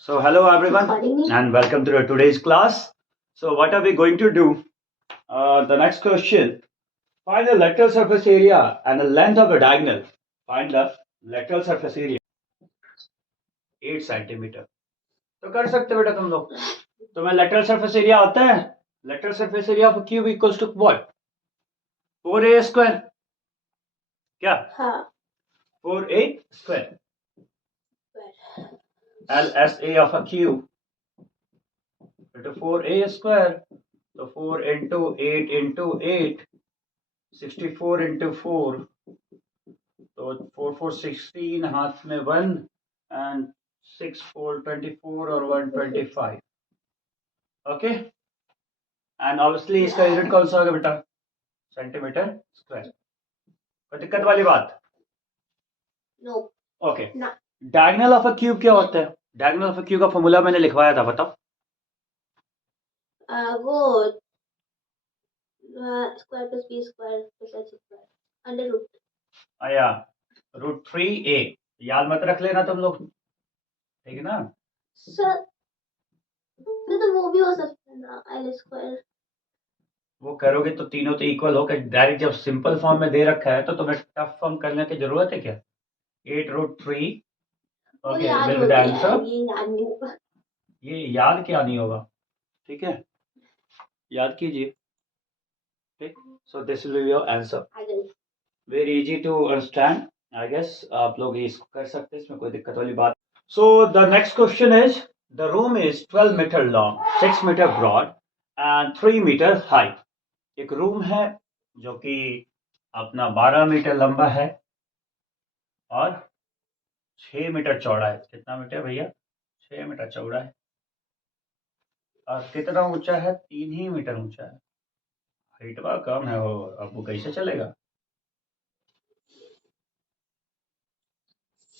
So hello everyone and welcome to today's class. So what are we going to do? The next question. Find the lateral surface area and the length of a diagonal. Find the lateral surface area. 8 centimetre तो कर सकते हो बेटा तुम लोग. तुम्हें lateral surface area आता है? Lateral surface area of a cube equals to what? 4a square. क्या? हाँ. 4a square. LSA of a cube. तो 4a square. So 4 into 8 into 8, 64 into 4. So 4 4 16, हाथ में 1 and 6 4 24 और 125. Okay. And obviously इसका unit कौन सा होगा बेटा? Centimetre square. कोई दिक्कत वाली बात? No. Okay. No. Diagonal of a cube क्या होता है? डायगोनल ऑफ अ क्यूब का फॉर्मूला मैंने लिखवाया था, बताओ. वो square plus B square plus H square under root. आया √3a. याद मत रख लेना तुम लोग, ठीक है ना? सर तो वो भी हो सकता है ना, एल स्क्वायर. वो करोगे तो तीनों तो इक्वल होकर डायरेक्ट जब सिंपल फॉर्म में दे रखा है तो तुम्हें टफ फॉर्म करने की जरूरत है क्या? 8√3. Okay, will be the answer. ये याद क्या नहीं होगा, ठीक है, याद कीजिए. ठीक, so this will be your answer. Very easy to understand, I guess आप लोग इसको कर सकते हैं, इसमें कोई दिक्कत वाली बात. So the next question is the room is 12 metre long, 6 metre broad and 3 metre high. एक रूम है जो कि अपना 12 मीटर लंबा है और 6 मीटर चौड़ा है. कितना मीटर भैया? 6 मीटर चौड़ा है. और कितना ऊंचा है? 3 ही मीटर ऊंचा है. हाइट बड़ा कम है, वो आपको कैसे चलेगा?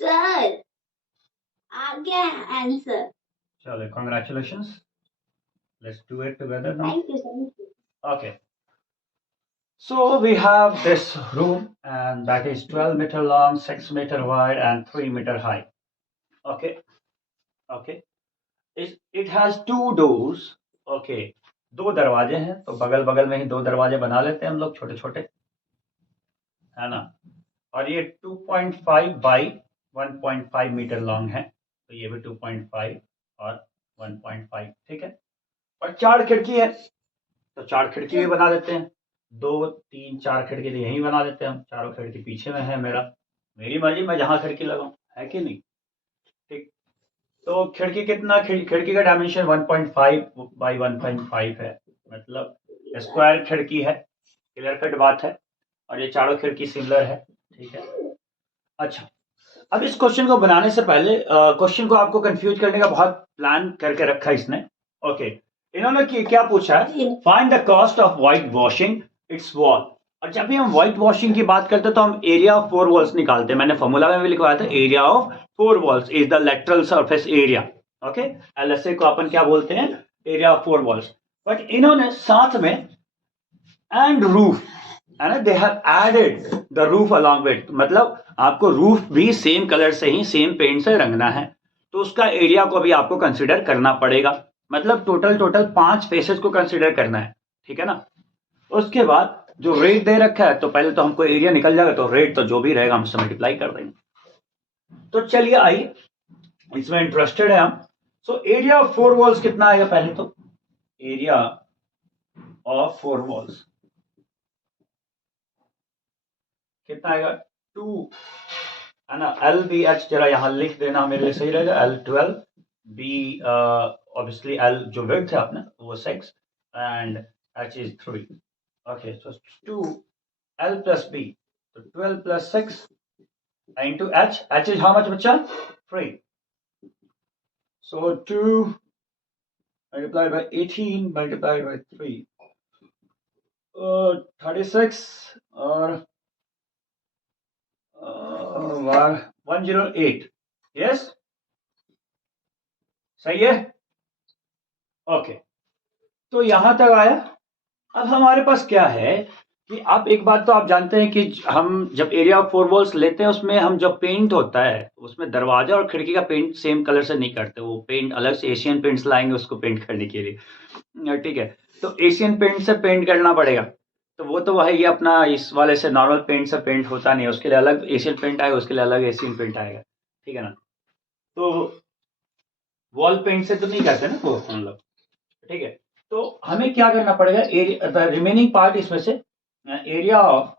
सर आ गया आंसर. चलो, congratulations. Let's do it together now. Thank you, sir. Okay. So we have this room and that is 12 meter long, 6 meter wide and 3 meter high. Okay. Okay. It has 2 doors. Okay. 2 दरवाजे हैं, तो बगल बगल में ही 2 दरवाजे बना लेते हैं हम लोग, छोटे छोटे, है ना. और ये 2.5 बाई 1.5 मीटर लॉन्ग है, तो ये भी 2.5 और 1.5, ठीक है. और 4 खिड़की है, तो 4 खिड़की भी बना देते हैं. 2 3 4 खिड़की तो यहीं बना देते हैं हम. चारों खिड़की पीछे में है मेरा, मेरी मर्जी मैं जहां खिड़की लगाऊं, है कि नहीं. ठीक, तो खिड़की कितना, खिड़की का डायमेंशन 1.5 बाई 1.5 है, मतलब स्क्वायर खिड़की है. क्लियर कट बात है. और ये चारों खिड़की सिमिलर है, ठीक है. अच्छा, अब इस क्वेश्चन को बनाने से पहले क्वेश्चन को आपको कंफ्यूज करने का बहुत प्लान करके रखा है इसने. ओके, इन्होंने क्या पूछा है? Find the cost of white washing it's wall. और जब भी हम व्हाइट वॉशिंग की बात करते हैं तो हम एरिया ऑफ 4 वॉल्स निकालते हैं. मैंने फॉर्मूला में भी लिखवाया था, area of 4 walls is the lateral surface area. Okay, LSA को अपन क्या बोलते हैं? Area of 4 walls. बट इन्होंने साथ में एंड रूफ, है ना, they have added the roof along with, मतलब आपको रूफ भी सेम कलर से ही, सेम पेंट से रंगना है, तो उसका एरिया को भी आपको कंसिडर करना पड़ेगा. मतलब टोटल 5 फेसेस को कंसिडर करना है, ठीक है ना. उसके बाद जो रेट दे रखा है, तो पहले तो हमको एरिया निकल जाएगा, तो रेट तो जो भी रहेगा हम उससे मल्टीप्लाई कर देंगे. तो चलिए आइए, इसमें इंटरेस्टेड है हम. सो एरिया ऑफ 4 वॉल्स कितना आएगा? पहले तो एरिया ऑफ 4 वॉल्स कितना आएगा? 2, है ना. एल बी एच जरा यहां लिख देना, मेरे लिए सही रहेगा. L12 बी, ऑब्वियसली एल जो विड्थ है अपना वो 6 and H is 3. Okay, so 2 L plus B, तो 12 plus 6 into h. H is how much बच्चा? 3. So 2 multiplied by 18 multiplied by 3, 36 और 108. यस, सही है. ओके, तो यहां तक आया. अब हमारे पास क्या है कि आप एक बात तो आप जानते हैं कि हम जब एरिया ऑफ 4 वॉल्स लेते हैं उसमें हम जो पेंट होता है उसमें दरवाजा और खिड़की का पेंट सेम कलर से नहीं करते, वो पेंट अलग से एशियन पेंट्स लाएंगे उसको पेंट करने के लिए। ठीक है, तो एशियन पेंट से पेंट करना पड़ेगा। तो वो तो वह ये अपना इस वाले से नॉर्मल पेंट से पेंट होता नहीं है, उसके लिए अलग एशियन पेंट आएगा, उसके लिए अलग एशियन पेंट आएगा। ठीक है ना, तो वॉल पेंट से तो नहीं करते ना वो हम लोग। ठीक है, तो हमें क्या करना पड़ेगा, एरिया द रिमेनिंग पार्ट इसमें से area of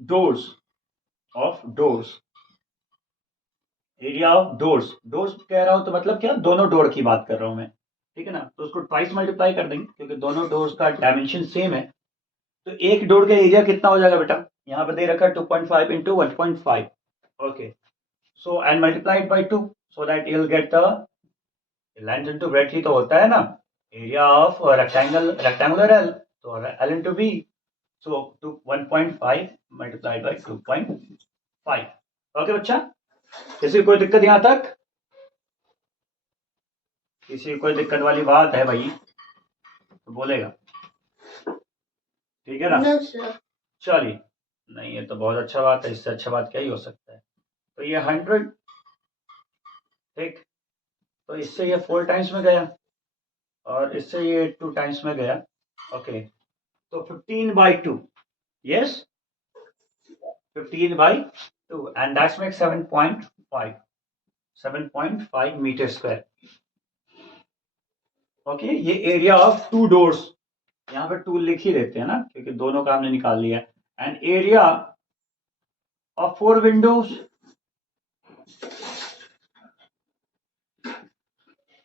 doors doors area of doors doors कह रहा हूं तो मतलब क्या, दोनों डोर की बात कर रहा हूं मैं। ठीक है ना, तो उसको ट्वाइस मल्टीप्लाई कर देंगे क्योंकि दोनों डोर्स का डायमेंशन सेम है। तो एक डोर का एरिया कितना हो जाएगा बेटा, यहाँ पे दे रखा है 2.5 into 1.5। Okay, so and multiplied by 2 so that you will get the length into breadth ही तो होता है ना, एरिया ऑफ रेक्टेंगुलर एल, तो L into B, so 1.5 multiplied by 2.5। Okay बच्चा, किसी कोई दिक्कत यहाँ तक, किसी कोई दिक्कत वाली बात है भाई तो बोलेगा, ठीक है ना। No sir. चलिए, नहीं ये तो बहुत अच्छा बात है, इससे अच्छा बात क्या ही हो सकता है। तो ये 100, ठीक, तो इससे ये 4 टाइम्स में गया और इससे ये 2 टाइम्स में गया। ओके, तो 15/2, yes 15/2 and that's make 7.5 metre square. Okay, ये एरिया ऑफ 2 डोर्स, यहाँ पे 2 लिख ही देते हैं ना क्योंकि दोनों का हमने निकाल लिया। And area of 4 Windows,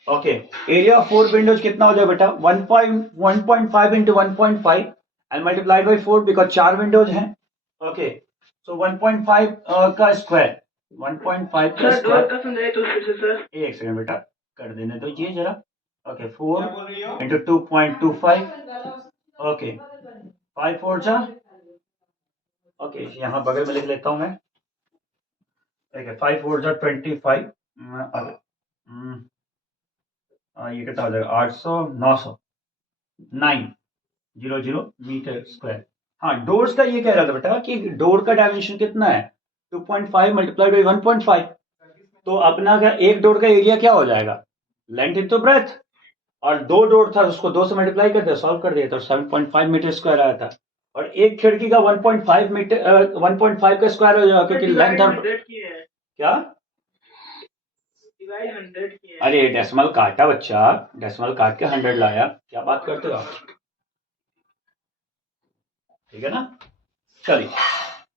okay, area of 4 Windows कितना हो जाए बेटा, 1.5 into 1.5 and multiplied by 4 because 4 Windows हैं। ओके, सो 1.5 का स्क्वायर, 1.5 का स्क्वायर, एक सेकंड बेटा कर देने दो ये जरा। ओके, 4 इंटू 2.25, ओके 5 4 जा, ओके यहाँ बगल में लिख लेता हूँ मैं। ठीक 5 4 जा 25, ये कितना हो जाएगा, 800 900 900 मीटर स्क्वायर। हाँ, डोर्स का ये कह रहा था बेटा कि डोर का डायमेंशन कितना है, 2.5 मल्टीप्लाइड बाई 1.5। तो अपना का एक डोर का एरिया क्या हो जाएगा, लेंथ इंटू ब्रेथ, और 2 डोर था उसको 2 से मल्टीप्लाई कर दिया, सॉल्व कर दिया तो 7.5 मीटर स्क्वायर आया था। और एक खिड़की का 1.5 मीटर 1.5 का स्क्वायर हो जाएगा क्योंकि लेंथ और क्या, अरे डेसिमल काटा बच्चा, डेसिमल काट के 100 लाया, क्या बात करते हो आप, ठीक है ना। चलिए,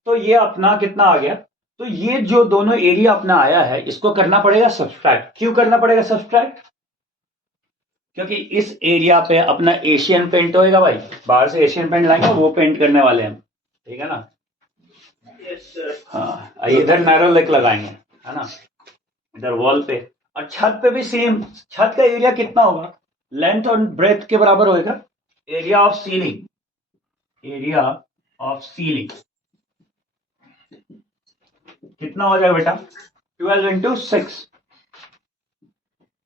तो ये अपना कितना आ गया, तो ये जो दोनों एरिया अपना आया है इसको करना पड़ेगा सब्सट्रैक्ट। क्यों करना पड़ेगा सब्सट्रैक्ट, क्योंकि इस एरिया पे अपना एशियन पेंट होएगा भाई, बाहर से एशियन पेंट लाएंगे वो पेंट करने वाले हैं, ठीक है ना। हाँ, इधर नैरो लिक लगाएंगे, है ना, इधर वॉल पे, और छत पे भी सेम, छत का एरिया कितना होगा, लेंथ और ब्रेथ के बराबर होएगा। Area of ceiling, area of ceiling कितना हो जाएगा बेटा, 12 into 6,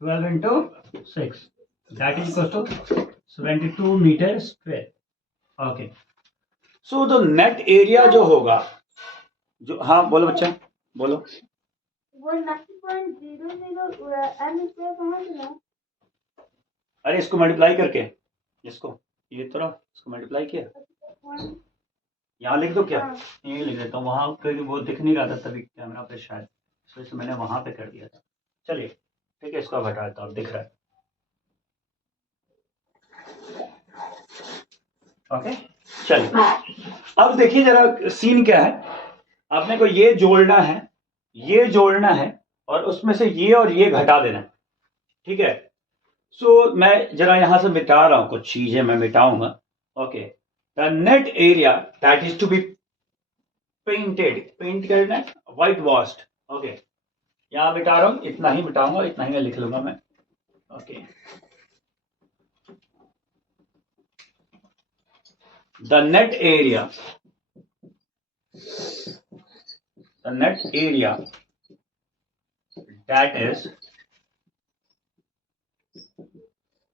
12 into 6 that is equal to 72 metre square. Okay, so the net area जो होगा, जो, हाँ बोलो बच्चा बोलो। वो 90.00 एम स्क्वायर कहाँ से है? अरे इसको मल्टीप्लाई करके, इसको ये तो रहा, इसको मल्टीप्लाई किया, यहाँ लिख दो क्या, यही लिख देता हूँ, वहां क्योंकि वो दिख नहीं रहा था तभी कैमरा पे शायद, इस वजह से मैंने वहां पे कर दिया था। चलिए ठीक है, इसको अब हटा देता हूँ, दिख रहा है। ओके, चलिए अब देखिए जरा सीन क्या है, आपने को ये जोड़ना है, ये जोड़ना है, और उसमें से ये और ये घटा देना, ठीक है। सो मैं जरा यहां से मिटा रहा हूं, कुछ चीजें मैं मिटाऊंगा। Okay, the net area that is to be painted, paint करना है, व्हाइट वॉश्ड। ओके, यहां मिटा रहा हूं, इतना ही मिटाऊंगा, इतना ही मैं लिख लूंगा मैं। Okay, the net area, the net area that is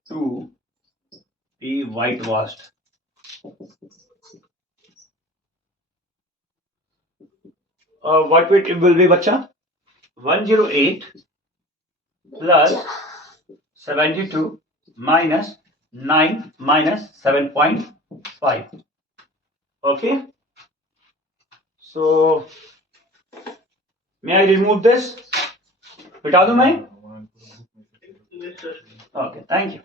to be whitewashed what it will be बच्चा 108 plus 72 minus 9 minus 7.5. Okay, so may I remove this? हटा दूं मैं? Okay, thank you.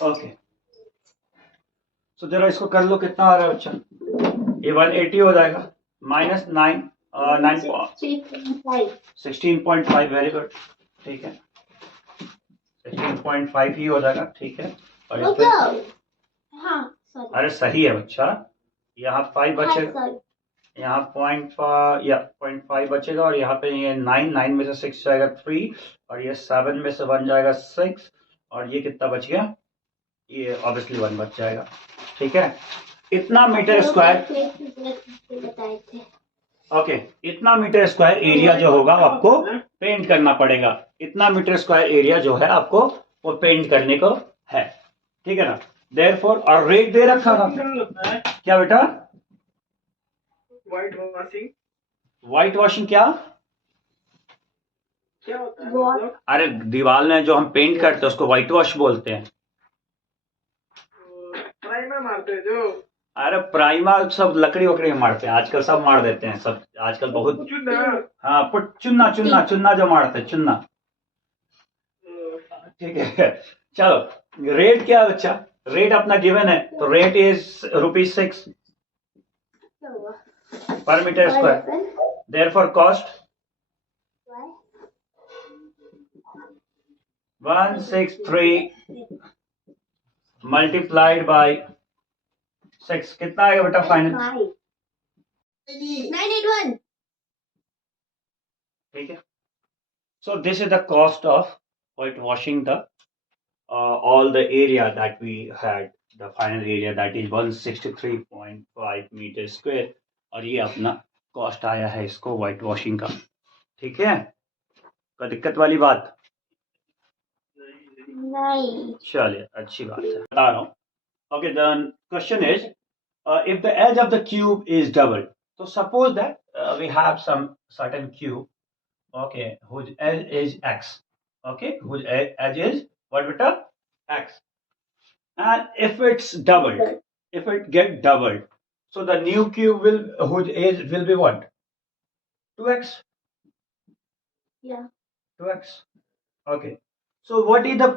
Okay, so जरा इसको कर लो, कितना आ रहा है बच्चा? ये 180 हो जाएगा माइनस 16.5. वेरी गुड, ठीक है, 16.5 ही हो जाएगा, ठीक है. और इस पे हाँ sorry. अरे सही है बच्चा, यहाँ 5 बचेगा, यहाँ 0.5 बचेगा, और यहाँ पे ये 9 में से 6 जाएगा 3, और ये 7 में से 1 जाएगा 6, और ये कितना बच गया? ये ऑब्वियसली 1 बच जाएगा, ठीक है. इतना मीटर स्क्वायर, बताए थे. ओके, इतना मीटर स्क्वायर एरिया जो होगा आपको पेंट करना पड़ेगा. इतना मीटर स्क्वायर एरिया जो है आपको वो पेंट करने को है, ठीक है ना. देयरफॉर, और रेट दे रखा था क्या बेटा? व्हाइट वॉशिंग क्या होता है? मतलब? अरे दीवार में जो हम पेंट करते हैं उसको व्हाइट वॉश बोलते हैं. प्राइमर मारते हैं जो. अरे प्राइमर सब लकड़ी वकड़ी में मारते हैं आजकल, सब मार देते हैं सब आजकल बहुत. हाँ, चुन्ना चुन्ना चुन्ना जो मारते हैं, चुन्ना, ठीक है. चलो, रेट क्या है बच्चा? रेट अपना गिवन है, तो rate is ₹6 per metre square. Therefore cost 163 multiplied by 6. कितना आएगा बेटा फाइनल? 981. ठीक है. So this is the cost of whitewashing the all the area that we had. The final area that is 163.5 meter square. और ये अपना cost आया है इसको व्हाइट वॉशिंग का, ठीक है. कोई दिक्कत वाली बात नहीं? चलिए, अच्छी बात है, बता रहा हूँ. Okay, the question is if the edge of the cube is doubled, so suppose that we have some certain cube, okay, whose edge is x, okay, whose edge is what beta? X. And if it's doubled, if it get doubled, so the new cube will, whose edge will be what? 2x. Yeah. 2x. Okay, so what is the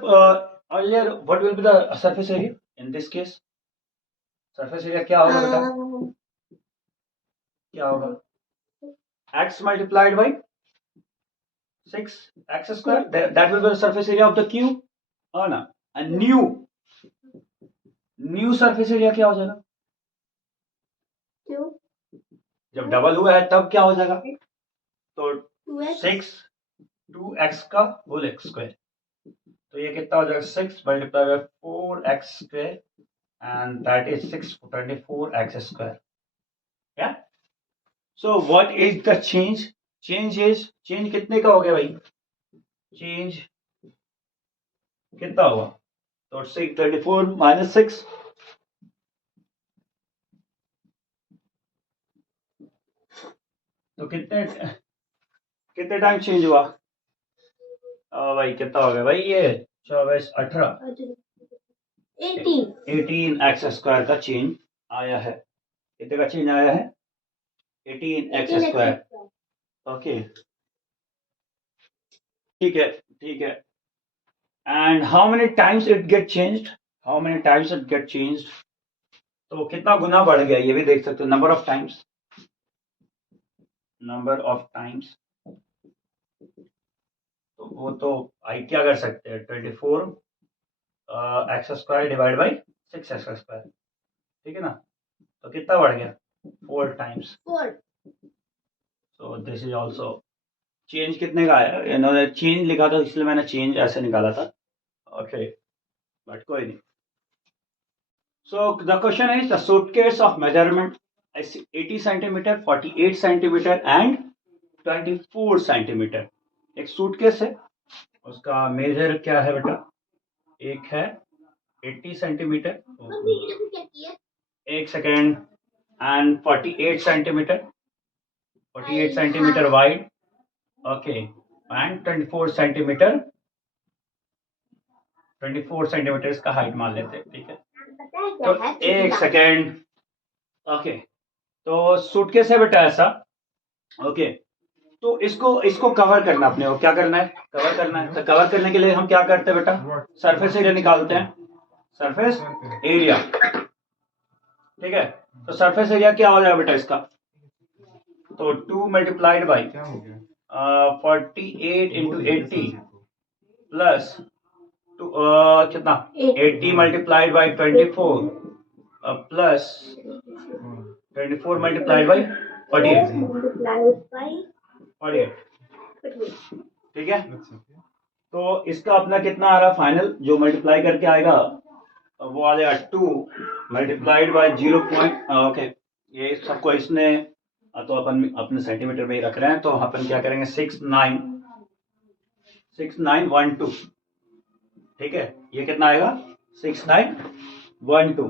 earlier, what will be the surface area in this case? Surface area क्या होगा बेटा? क्या होगा? x multiplied by 6 x square, that will be the surface area of the cube. और ना, and new surface area क्या हो जाएगा? क्यों? जब डबल हुआ है तब क्या हो जाएगा? तो 6 2x का होल x स्क्वायर, तो ये कितना हो जाएगा? 6 multiply by 4x square, and that is 624x square. Yeah. So what is the change? Change कितने का हो गया भाई? Change कितना हुआ? तो 624 minus 6, तो कितने टाइम चेंज हुआ? भाई कितना हो गया भाई? ये 24 18 18x स्क्वायर का चेंज आया है. कितने का चेंज आया है? 18x square. ओके, ठीक है, ठीक है. And how many times it get changed? How many times it get changed? तो कितना गुना बढ़ गया ये भी देख सकते हो. Number of times, number of times, तो वो तो आई क्या कर सकते हैं? 24 x square divide by 6 x square, ठीक है ना. तो कितना बढ़ गया? 4 times. So this is also change. कितने का आया? इन्होंने चेंज लिखा था इसलिए मैंने चेंज ऐसे निकाला था. ओके, बट कोई नहीं. So the question is the suitcase of measurement 80 centimetre, 48 centimetre and 24 centimetre. एक सूटकेस है, उसका मेजर क्या है बेटा? एक है 80 सेंटीमीटर, तो वीडियो भी कहती है एक सेकेंड, एंड 48 सेंटीमीटर, 48 सेंटीमीटर हाँ। वाइड, ओके, एंड 24 सेंटीमीटर इसका हाइट मान लेते हैं, ठीक है। पता है क्या तो है एक सेकेंड, ओके, तो सूटकेस है बेटा ऐसा, ओके, तो इसको इसको कवर करना, अपने को क्या करना है, कवर करना है। तो कवर करने के लिए हम क्या करते हैं बेटा, सरफेस एरिया निकालते हैं, सरफेस एरिया, ठीक है। तो सरफेस एरिया क्या हो जाएगा बेटा इसका, तो 2 मल्टीप्लाइड बाई 48 इंटू 80 प्लस कितना 80 multiplied by 24 plus 24 multiplied by 48, ठीक है। तो इसका अपना कितना आ रहा फाइनल, जो मल्टीप्लाई करके आएगा वो आ जाएगा 2 मल्टीप्लाइड बाई 0 पॉइंट, ओके, ये सबको इसने तो अपन अपने सेंटीमीटर में ही रख रहे हैं, तो अपन क्या करेंगे 6912, ठीक है। ये कितना आएगा 6912,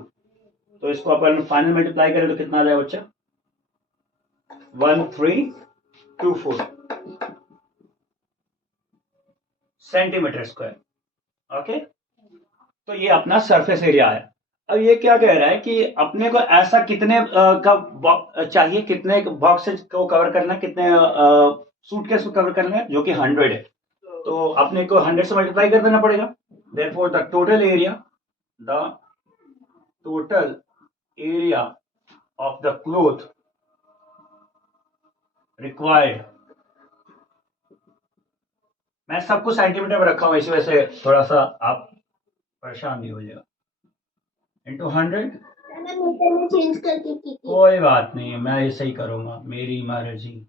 तो इसको अपन फाइनल मल्टीप्लाई करें तो कितना आ जाएगा बच्चा 1324 सेंटीमीटर स्क्वायर, ओके। तो ये अपना सरफेस एरिया है। अब ये क्या कह रहा है कि अपने को ऐसा कितने का चाहिए, कितने बॉक्सेज को कवर करना है, कितने सूटकेस को कवर करना है, जो कि 100 है। तो अपने को 100 से मल्टीप्लाई कर देना पड़ेगा। Therefore the total area of the cloth required, मैं सबको सेंटीमीटर में रखा हूं इसी वजह से थोड़ा सा आप परेशान नहीं हो जाएगा, इंटू 100, मीटर में चेंज करके की थी। कोई बात नहीं, मैं ऐसे ही करूंगा, मेरी मर्जी।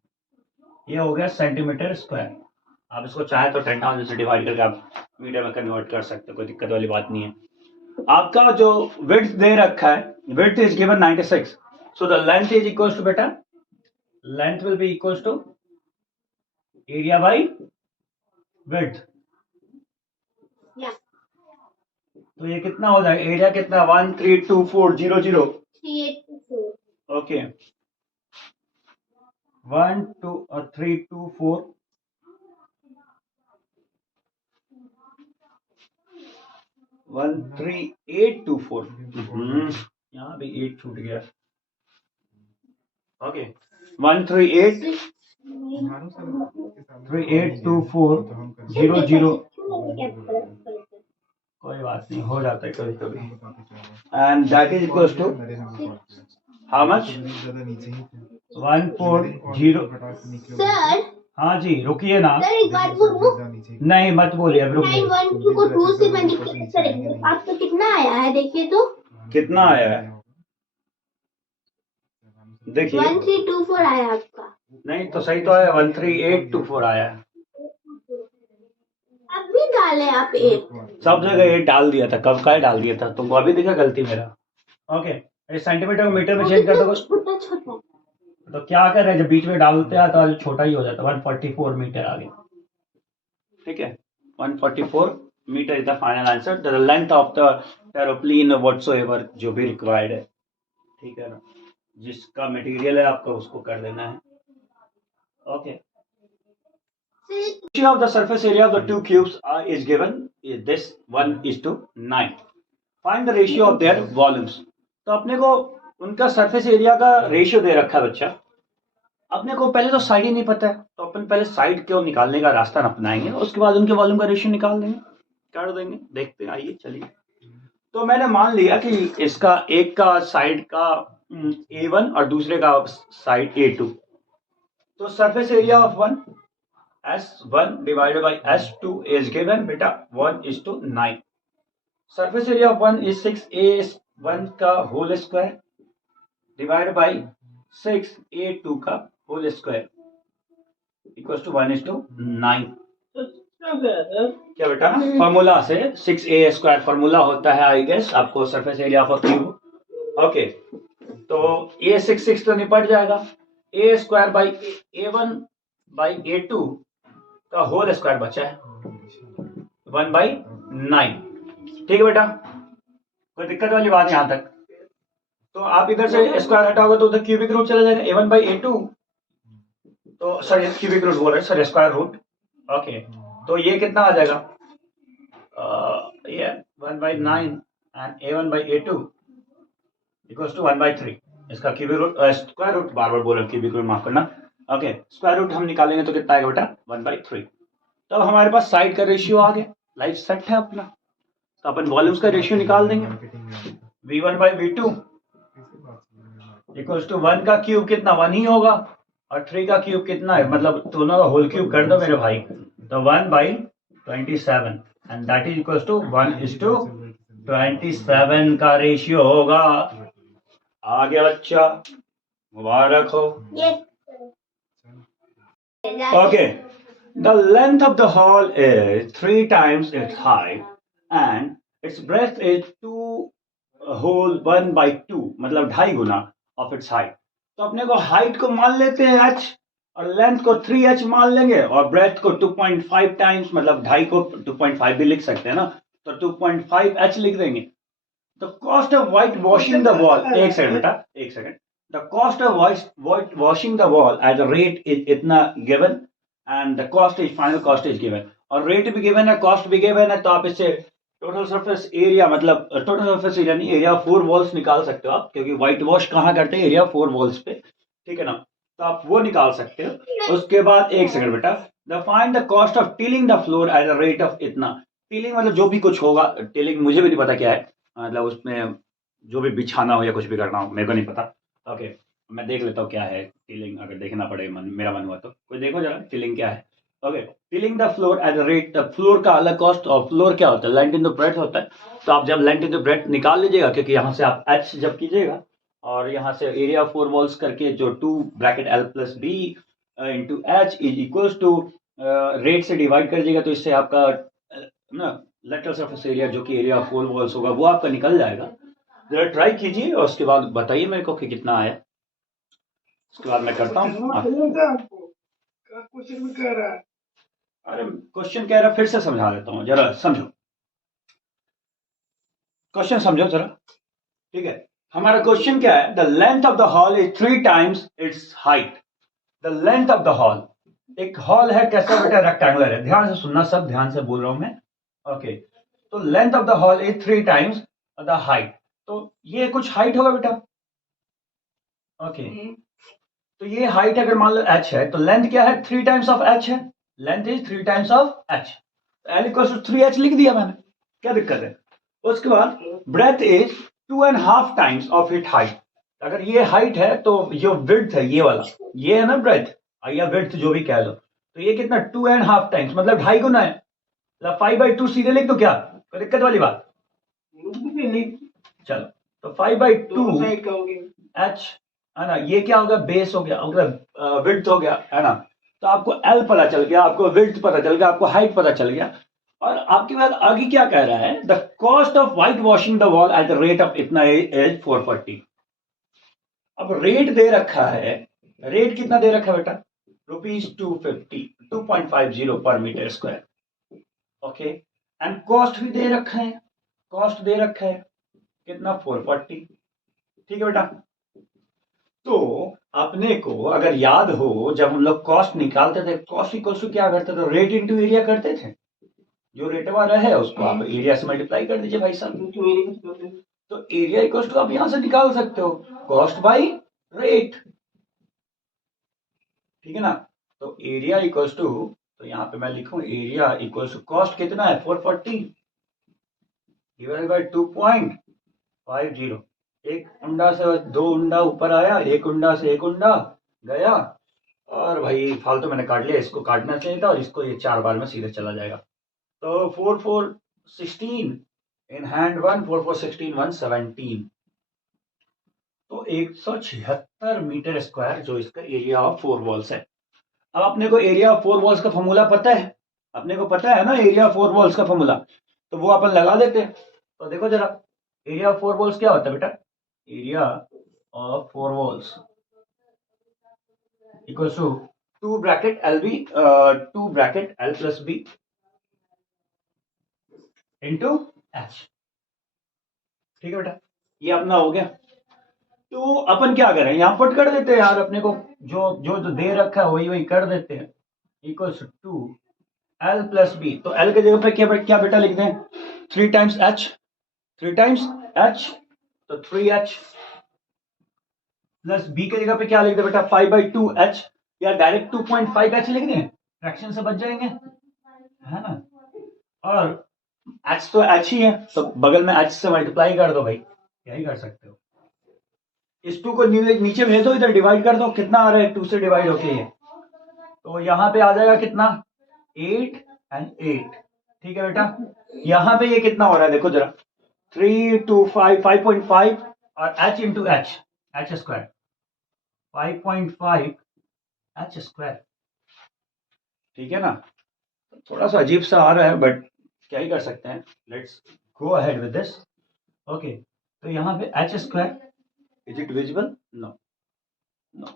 ये हो गया सेंटीमीटर स्क्वायर। आप इसको चाहे तो 10,000 से डिवाइड करके आप मीटर में कन्वर्ट कर सकते हो, कोई दिक्कत वाली बात नहीं है। आपका जो विड्थ दे रखा है, width is given 96, so the length is equals to बेटा, length will be equals to area by width. तो ये कितना हो जाएगा, एरिया कितना 132400, 3824, ओके, 1324 13824, यहाँ भी 8 छूट गया, ओके, 1382400, कोई बात नहीं, हो जाता है कभी कभी, and that is equals to how much 140। Sir हाँ जी, रुकिए ना, सर एक बात बोलूं, नहीं मत बोलिए, अब रुकिए। 912 को 2 से मल्टीप्लाई करेंगे आपको कितना आया है, देखिए तो कितना आया है, देखिए 1324 आया आपका। नहीं तो सही तो आया, 13824 आया है, अब भी डाले आप 8, सब जगह 8 डाल दिया था, कब का डाल दिया था तुमको, अभी दिखा गलती मेरा, ओके। इस सेंटीमीटर को मीटर में चेंज कर दो, छोटा छोटा, तो क्या कर रहे हैं, जब बीच में डालते हैं तो छोटा ही हो जाता है, 144 मीटर आ गया, ठीक है। 144 metre is the final answer, the length of the aeroplane whatsoever, जो भी रिक्वायर्ड है, ठीक है ना, जिसका मटेरियल है आपका उसको कर देना है, okay. Ratio of the surface area of the two cubes is given, is this 1:9. Find the ratio of their volumes. तो अपने को उनका सरफेस एरिया का रेशियो दे रखा है बच्चा, अपने को पहले तो साइड ही नहीं पता है, तो अपन पहले साइड को निकालने का रास्ता अपनाएंगे, उसके बाद उनके वॉल्यूम का रेशियो निकाल देंगे, कर देंगे, देखते हैं, आइए चलिए। तो मैंने मान लिया कि इसका एक का साइड का A1 और दूसरे का साइड A2, तो surface area of one S1 divided by S2 is given बेटा 1:9. Surface area of 1 is 6A1 का whole square divide by 6A2 का होल स्क्वायर इक्वल्स टू 1:9। क्या बेटा, फॉर्मूला से 6A स्क्वायर फॉर्मूला होता है, आई गेस आपको, surface area of cube, okay. तो A 6 तो निपट जाएगा, A square by A1 by A2 का होल स्क्वायर बचा है 1/9, ठीक है बेटा। कोई दिक्कत वाली बात यहाँ तक? तो आप इधर से स्क्वायर हटाओगे तो उधर क्यूबिक रूट चला जाएगा, a1/a2, तो सर क्यूबिक रूट बोल रहे हैं सर, स्क्वायर रूट। ओके, तो ये कितना आ जाएगा? ये 1/9 एंड a1/a2 इक्वल्स टू 1/3। इसका क्यूबिक रूट स्क्वायर रूट, बार बार बोल रहे क्यूबिक रूट, माफ करना। ओके, स्क्वायर रूट हम निकालेंगे तो कितना आएगा बेटा? 1/3। तो अब हमारे पास साइड का रेशियो आ गया, लाइफ सेट है अपना। तो अपन वॉल्यूम्स का रेशियो निकाल देंगे। v1/v2 इक्वल्स टू 1 का क्यूब कितना? 1 ही होगा, और 3 का क्यूब कितना है, मतलब दोनों का होल क्यूब कर दो मेरे भाई, तो 1/27 and that is equals to 1:27 का रेशियो होगा। आ गया बच्चा, मुबारक हो। Okay, the length of the hall is 3 times its height and its breadth is 2 whole 1/2, मतलब 2.5 गुना ऑफ इट्स हाइट। तो अपने को हाइट को मान लेते हैं h, और लेंथ को 3h मान लेंगे, और ब्रेथ को 2.5 टाइम्स, मतलब 2.5 को 2.5 भी लिख सकते हैं ना, तो 2.5h लिख देंगे। The cost of white washing the wall, एक सेकंड बेटा, एक second. The cost of white washing the wall at the rate is इतना given, and the cost is, final cost is given, और रेट भी given है, cost भी given है। तो आप इससे टोटल सरफेस एरिया, मतलब टोटल सरफेस एरिया नहीं, एरिया 4 वॉल्स निकाल सकते हो आप, क्योंकि व्हाइट वॉश कहाँ करते हैं? एरिया 4 वॉल्स पे, ठीक है ना? तो आप वो निकाल सकते हो। उसके बाद एक सेकंड बेटा, the find the cost of tilling the floor eight the rate of इतना। टिलिंग मतलब जो भी कुछ होगा, टिलिंग मुझे भी नहीं पता क्या है, मतलब उसमें जो भी बिछाना हो या कुछ भी करना हो, मेरे को नहीं पता। ओके, मैं देख लेता हूँ क्या है टिलिंग, अगर देखना पड़े, मेरा मन हुआ तो। कोई देखो जरा टिलिंग क्या है। Okay, tilling the floor eight the rate, the floor का अलग कॉस्ट, और फ्लोर क्या होता है? लेंथ इन द ब्रेड्थ होता है। तो आप जब लेंथ इन द ब्रेड्थ निकाल लीजिएगा, क्योंकि यहाँ से आप एच जब कीजिएगा, और यहाँ से एरिया 4 वॉल्स करके जो 2 bracket L plus B into H is equals to rate से डिवाइड कर दीजिएगा, तो इससे आपका ना लेटरल सरफेस एरिया, जो कि एरिया 4 वॉल्स होगा, वो आपका निकल जाएगा। जरा ट्राई कीजिए और उसके बाद बताइए मेरे को कि कितना आया। उसके बाद मैं करता हूँ। अरे क्वेश्चन कह रहा, फिर से समझा देता हूँ, जरा समझो, क्वेश्चन समझो जरा, ठीक है? हमारा क्वेश्चन क्या है? The length of the hall is 3 times it's height. The length of the hall, एक हॉल है, कैसा बेटा? रेक्टेंगुलर है, ध्यान से सुनना, सब ध्यान से बोल रहा हूं मैं। ओके, तो length of the hall is 3 times the height. तो ये कुछ हाइट होगा बेटा। ओके, तो ये हाइट अगर मान लो h है, तो लेंथ क्या है? 3 times ऑफ h है, length is 3 times of h। L equal to 3h लिख दिया मैंने, क्या दिक्कत है? उसके बाद breadth is 2.5 times of it height. अगर ये हाइट है तो ये विड्थ है, ये वाला, ये है ना ब्रेथ या विड्थ, जो भी कह लो, तो ये कितना? 2.5 times, मतलब 2.5 गुना है। 5/2 सीधे लिख दो, क्या कोई दिक्कत वाली बात? चलो, तो 5/2 h है ना, ये क्या होगा? बेस हो गया, मतलब विड्थ हो गया, है ना? तो आपको एल पता चल गया, आपको विड्थ पता चल गया, आपको हाइट पता चल गया। और आपके बाद आगे क्या कह रहा है? The cost of white washing the wall at the rate of इतना एज 440। अब रेट दे रखा है, रेट कितना दे रखा है बेटा? ₹250, 2.50 per metre square. Okay, and cost भी दे रखा है, कॉस्ट दे रखा है कितना? 440। ठीक है बेटा, तो अपने को अगर याद हो, जब हम लोग कॉस्ट निकालते थे, कॉस्ट इक्वल टू क्या करते थे? रेट इंटू एरिया करते थे। जो रेटवा रहे उसको आप एरिया से मल्टीप्लाई कर दीजिए भाई साहब। तो एरिया इक्वल टू आप यहां से निकाल सकते हो, कॉस्ट बाई रेट, ठीक है ना? तो एरिया इक्वल्स टू, तो यहाँ पे मैं लिखूं एरिया इक्वल्स टू कॉस्ट कितना है? 440 डिवाइडेड बाय 2.50। एक उंडा से 2 उंडा ऊपर आया, एक उंडा से एक उंडा गया, और भाई फालतू मैंने काट लिया, इसको काटना चाहिए था, और इसको ये 4 बार में सीधे चला जाएगा। तो 4 4 16 इन हैंड 1, 4 4 16 117। तो 176 मीटर स्क्वायर जो इसका एरिया ऑफ 4 वॉल्स है। अब अपने को एरिया ऑफ 4 वॉल्स का फॉर्मूला पता है, अपने को पता है ना एरिया ऑफ 4 वॉल्स का फॉर्मूला, तो वो अपन लगा देते हैं। तो देखो जरा, एरिया ऑफ 4 वॉल्स क्या होता है बेटा? Area of 4 walls equals to 2 bracket L B, 2 bracket L plus B into H. ठीक है बेटा, ये अपना हो गया। तो अपन क्या करें, यहाँ पुट कर देते हैं यार, अपने को जो जो जो दे रखा है वही वही कर देते हैं। Equals to L plus B, तो एल की जगह पे क्या बेटा लिख दें, 3 टाइम्स एच, 3 टाइम्स एच, तो 3h प्लस बी की जगह पे क्या लिख दे बेटा, 5/2h, या डायरेक्ट 2.5h लिख दें, फ्रैक्शन से बच जाएंगे, है ना। और h तो h ही है, तो बगल में h से मल्टीप्लाई कर दो भाई, यही कर सकते हो। इस 2 को नीचे भेज दो, इधर डिवाइड कर दो, कितना आ रहा है 2 से डिवाइड होके ये, तो यहाँ पे आ जाएगा कितना, 8 एंड 8, ठीक है बेटा। यहाँ पे ये कितना हो रहा है देखो जरा, 3 2 5 5.5 और h into h square 5.5 h square, ठीक है ना। थोड़ा सा अजीब सा आ रहा है बट क्या ही कर सकते हैं, let's go ahead with this. Okay, तो यहाँ पे h square, is it visible, no no,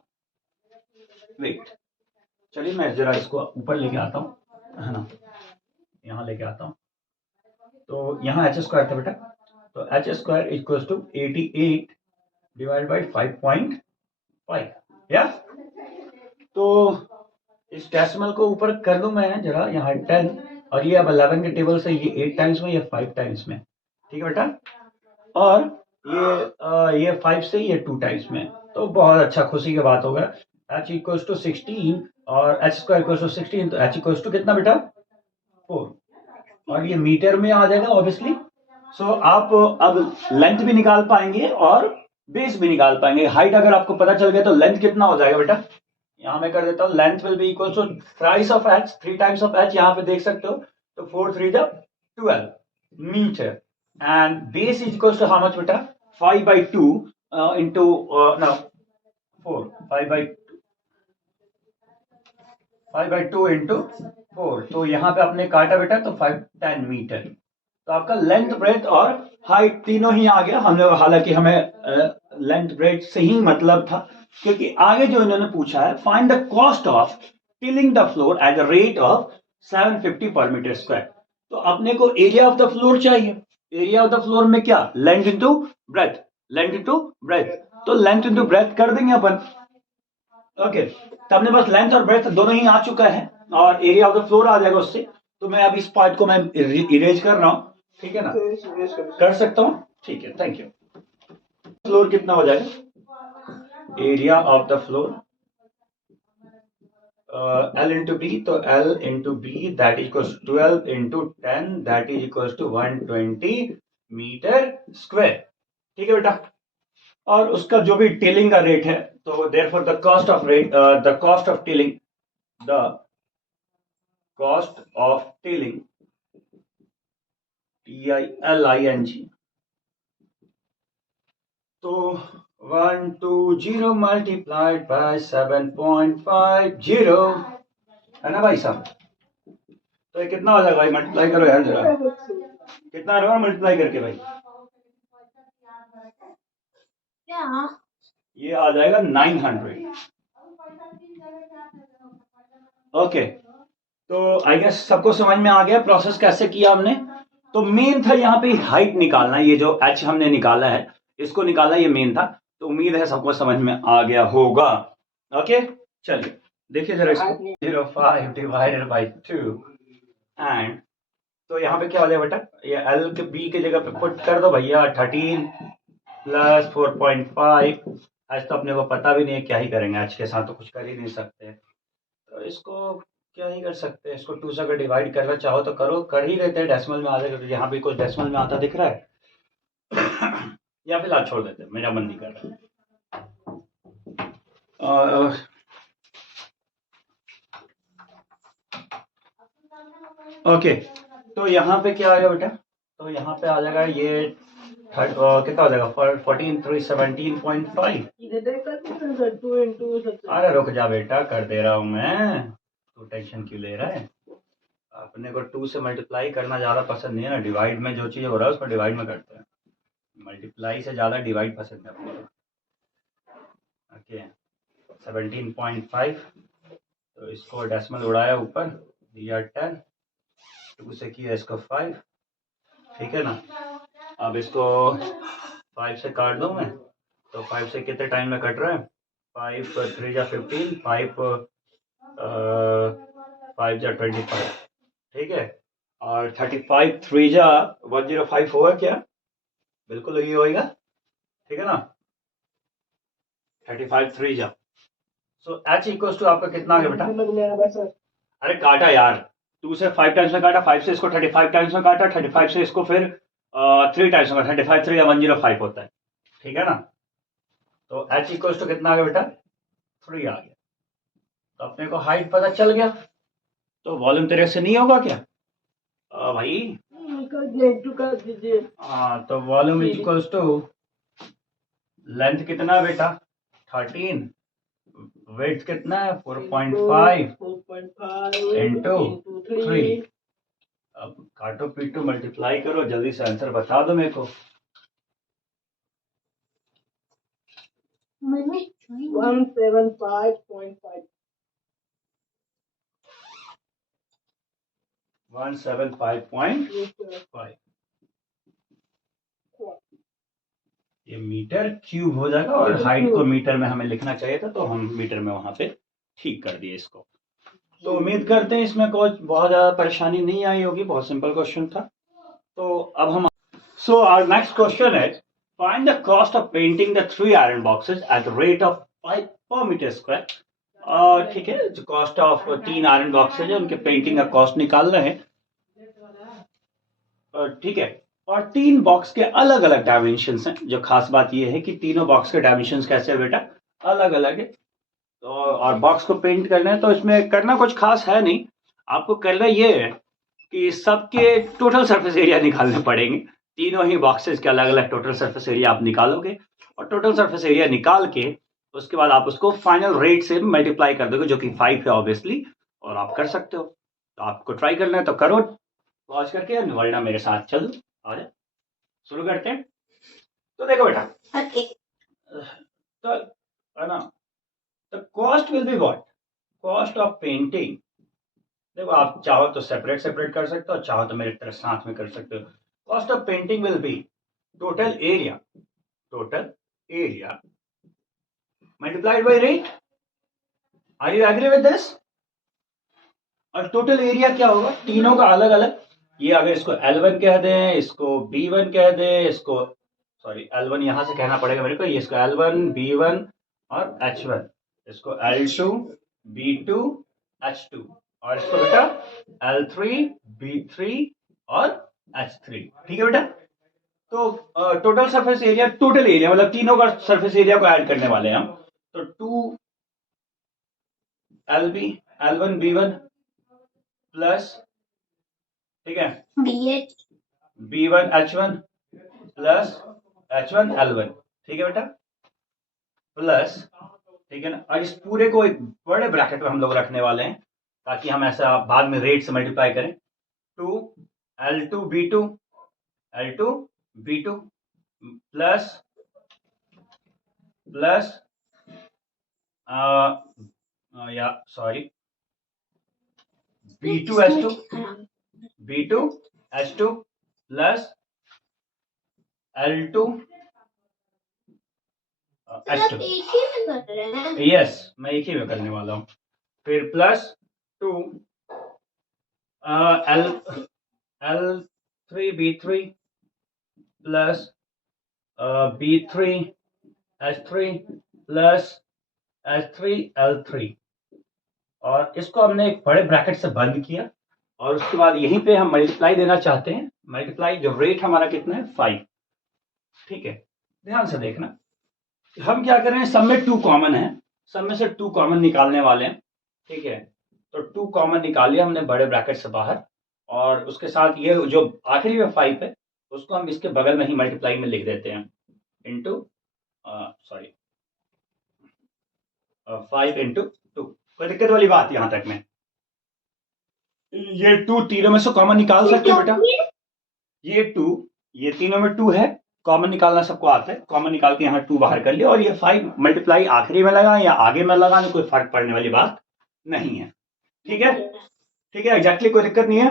wait, चलिए मैं जरा इसको ऊपर लेके आता हूँ, है ना, यहाँ लेके आता हूँ। तो यहाँ h स्क्वायर था बेटा, तो h square equal to 88 divide by 5.5, या तो इस डेसिमल को ऊपर कर दूं मैं जरा, यहाँ 10, और ये अब 11 के टेबल से ये 8 टाइम्स में, ये 5 टाइम्स में, ठीक है बेटा। और ये 5 से ये 2 टाइम्स में, तो बहुत अच्छा, खुशी की बात होगा। h इक्वल्स टू 16 और h स्क्वायर इक्वल्स टू 16, तो h इक्वल्स टू कितना बेटा, 4, और ये मीटर में आ जाएगा ऑब्वियसली। सो आप अब लेंथ भी निकाल पाएंगे और बेस भी निकाल पाएंगे। हाइट अगर आपको पता चल गया तो लेंथ कितना हो जाएगा बेटा, यहाँ मैं कर देता हूँ, length will be equal to thrice of h, 3 times of h, यहाँ पे देख सकते हो, तो 4 3 जा 12 metre, and base is equal to how much बेटा, 5/2 इंटू नो 4, 5/2 इंटू 4, तो यहाँ पे आपने काटा बेटा तो 510 मीटर, तो आपका लेंथ ब्रेथ और हाइट तीनों ही आ गया। हमने, हालांकि हमें लेंथ ब्रेथ से ही मतलब था, क्योंकि आगे जो इन्होंने पूछा है, find the cost of tilling the floor eight the rate of 750 पर मीटर स्क्वायर, तो अपने को एरिया ऑफ द फ्लोर चाहिए। एरिया ऑफ द फ्लोर में क्या, length into breath, length into breath, तो लेंथ इंटू ब्रेथ कर देंगे अपन। ओके, तो अपने पास लेंथ और ब्रेथ दोनों ही आ चुका है, और एरिया ऑफ द फ्लोर आ जाएगा उससे। तो मैं अभी इस पार्ट को मैं इरेज कर रहा हूं, ठीक है ना, कर सकता हूं, ठीक है, थैंक यू। फ्लोर कितना हो जाएगा, area of the floor L into B, तो L into B that equals 12 into 10 that is equals to 120 metre square, ठीक है बेटा। और उसका जो भी टिलिंग का रेट है, तो therefore the cost of rate, the cost of tilling, the cost of tilling, TILING, तो 120 मल्टीप्लाइड बाय 7.50, है ना भाई साहब। तो ये कितना हो जाएगा भाई, मल्टीप्लाई करो यार जरा, कितना रहेगा मल्टीप्लाई करके भाई, क्या, ये आ जाएगा 900। ओके, तो आई गेस सबको समझ में आ गया प्रोसेस कैसे किया हमने। तो मेन था यहाँ पे हाइट निकालना, ये जो h हमने निकाला है इसको निकालना, ये मेन था। तो उम्मीद है सबको समझ में आ गया होगा। ओके, चलिए देखिए जरा इसको, 0.5 डिवाइडेड बाई 2, एंड तो यहाँ पे क्या हो जाएगा बेटा, ये L के B की जगह पे पुट कर दो भैया, 13 प्लस 4.5, आज तो अपने को पता भी नहीं है क्या ही करेंगे, आज के साथ तो कुछ कर ही नहीं सकते, तो इसको क्या ही कर सकते हैं, इसको 2 से अगर डिवाइड करना चाहो तो करो, कर ही देते हैं, डेसिमल में आ जाएगा, तो यहाँ भी कुछ डेसिमल में आता दिख रहा है या फिलहाल छोड़ देते हैं, मेरा मन नहीं कर रहा है। ओके, तो यहाँ पे क्या आएगा बेटा, तो यहाँ पे आ जाएगा ये कितना हो जाएगा, 14 3 17.5, अरे रुक जा बेटा, कर दे रहा हूँ मैं, तो टेंशन क्यों ले रहा है। अपने को 2 से मल्टीप्लाई करना ज़्यादा पसंद नहीं है ना, डिवाइड में जो चीज़ हो रहा है उसको डिवाइड में करते हैं, मल्टीप्लाई से ज़्यादा डिवाइड पसंद है अपने को। ओके, 17.5, तो इसको डेसिमल उड़ाया ऊपर, दिया 10, 2 से किया इसको 5, ठीक है ना। अब इसको 5 से काट दूं मैं, तो 5 से कितने टाइम में कट रहा है? 5 3 जा 15, 5 जा 25, ठीक है। और 35 3 जा 105 होगा क्या? बिल्कुल यही होएगा, ठीक है ना। 35 3 जा, सो एच इक्वल्स टू आपका कितना आ गया बेटा? अरे काटा यार, 2 से 5 टाइम्स में काटा, 5 से इसको 35 टाइम्स में काटा, 35 से इसको फिर 3 टाइम्स में, 35 3 या 105 होता है, ठीक है ना। तो एच इक्वल्स टू कितना आ गया बेटा? 3 आ गया। तो अपने को हाइट पता चल गया, तो वॉल्यूम तेरे से नहीं होगा क्या भाई? कर दीजिए। हाँ, तो वॉल्यूम इक्वल्स टू लेंथ कितना बेटा? 13, वेट कितना है? 4.5 इंटू 3। अब काटो पीटो मल्टीप्लाई करो, जल्दी से आंसर बता दो मेरे को। मैंने 175.5। 175.5। ये मीटर क्यूब हो जाएगा, और हाइट को मीटर में हमें लिखना चाहिए था, तो हम मीटर में वहां पे ठीक कर दिए इसको। तो उम्मीद करते हैं इसमें कोई बहुत ज्यादा परेशानी नहीं आई होगी, बहुत सिंपल क्वेश्चन था। तो अब हम आवर नेक्स्ट क्वेश्चन है, find the cost of painting the 3 iron boxes eight the rate of 5 पर मीटर स्क्वायर। ठीक है, जो कॉस्ट ऑफ 3 आयरन बॉक्सेज है उनके पेंटिंग का कॉस्ट निकाल रहे हैं, ठीक है। और 3 बॉक्स के अलग अलग डायमेंशन हैं। जो खास बात यह है कि तीनों बॉक्स के डायमेंशन कैसे है बेटा? अलग अलग है। तो और बॉक्स को पेंट करना है, तो इसमें करना कुछ खास है नहीं, आपको करना ये है कि सबके टोटल सरफेस एरिया निकालने पड़ेंगे। तीनों ही बॉक्सेस के अलग अलग टोटल सरफेस एरिया आप निकालोगे, और टोटल सरफेस एरिया निकाल के उसके बाद आप उसको फाइनल रेट से मल्टीप्लाई कर दोगे, जो कि 5 है ऑब्वियसली, और आप कर सकते हो। तो आपको ट्राई करना है तो करो, पॉज करके, वरना मेरे साथ चलो, आ जाए, शुरू करते हैं। तो देखो बेटा, ओके। तो है ना, the cost will be what? Cost of painting, देखो आप चाहो तो सेपरेट सेपरेट कर सकते हो, चाहो तो मेरे तरह साथ में कर सकते हो। Cost of painting will be total area, total area multiplied by rate. Are you agree with this? और टोटल एरिया क्या होगा? तीनों का अलग अलग, ये अगर इसको L1 कह दें, इसको B1 कह दें, इसको सॉरी L1 यहां से कहना पड़ेगा मेरे को, ये इसको L1 B1 और H1, इसको L2 B2 H2, और इसको बेटा L3 B3 और H3, ठीक है बेटा। तो total surface area, total area मतलब तीनों का सरफेस एरिया को ऐड करने वाले हैं हम, तो 2 LB L1 B1 प्लस, ठीक है, B1 H1 plus H1 L1, ठीक है बेटा, प्लस, ठीक है ना। और इस पूरे को एक बड़े ब्रैकेट में हम लोग रखने वाले हैं, ताकि हम ऐसा बाद में रेट से मल्टीप्लाई करें। 2 L2 B2 L2 B2 plus plus या sorry B2 H2 B2 H2 plus L2 H2। एक ही में कर रहे हैं। यस, मैं एक ही में करने वाला हूं। फिर plus 2 L3 B3 plus B3 H3 plus H3 L3, और इसको हमने एक बड़े ब्रैकेट से बंद किया, और उसके बाद यहीं पे हम मल्टीप्लाई देना चाहते हैं। मल्टीप्लाई जो रेट हमारा कितना है? 5, ठीक है। ध्यान से देखना, हम क्या कर रहे हैं, सब में 2 कॉमन है, सब में से 2 कॉमन निकालने वाले हैं, ठीक है। तो 2 कॉमन निकालिए हमने बड़े ब्रैकेट से बाहर, और उसके साथ ये जो आखिरी में 5 है उसको हम इसके बगल में ही मल्टीप्लाई में लिख देते हैं, इंटू सॉरी 5 इंटू 2। कोई दिक्कत वाली बात यहां तक में? ये 2 तीनों में से कॉमन निकाल सकते हो बेटा। ये 2, ये तीनों में 2 है, कॉमन निकालना सबको आता है, कॉमन निकाल के यहाँ 2 बाहर कर लिया, और ये 5 मल्टीप्लाई आखिरी में लगा या आगे में लगाने कोई फर्क पड़ने वाली बात नहीं है, ठीक है, ठीक है, एग्जैक्टली कोई दिक्कत नहीं है।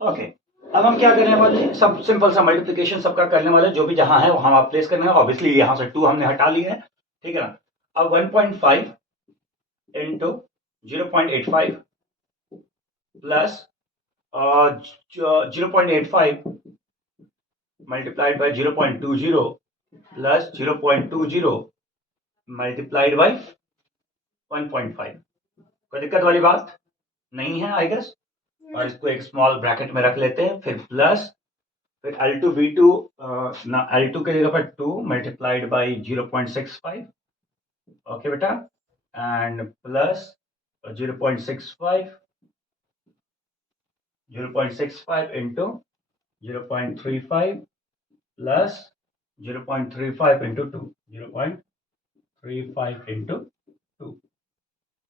ओके, अब हम क्या करने वाले हैं, सब सिंपल सा मल्टीप्लिकेशन सबका करने वाले हैं, जो भी जहां है वहां आप प्लेस करना है। ऑब्वियसली यहाँ से 2 हमने हटा लिया है, ठीक है ना। अब 1.5 into 0.85 plus 0.85 multiplied by 0.20 plus 0.20 multiplied by 1.5। कोई दिक्कत वाली बात नहीं है आई गेस। और इसको एक स्मॉल ब्रैकेट में रख लेते हैं, फिर प्लस, फिर L2 B2 ना L2 की जगह पर 2 मल्टीप्लाइड बाई 0.65, ओके बेटा, and plus 0.65 into 0.35 plus 0.35 into 2, 0.35 into 2,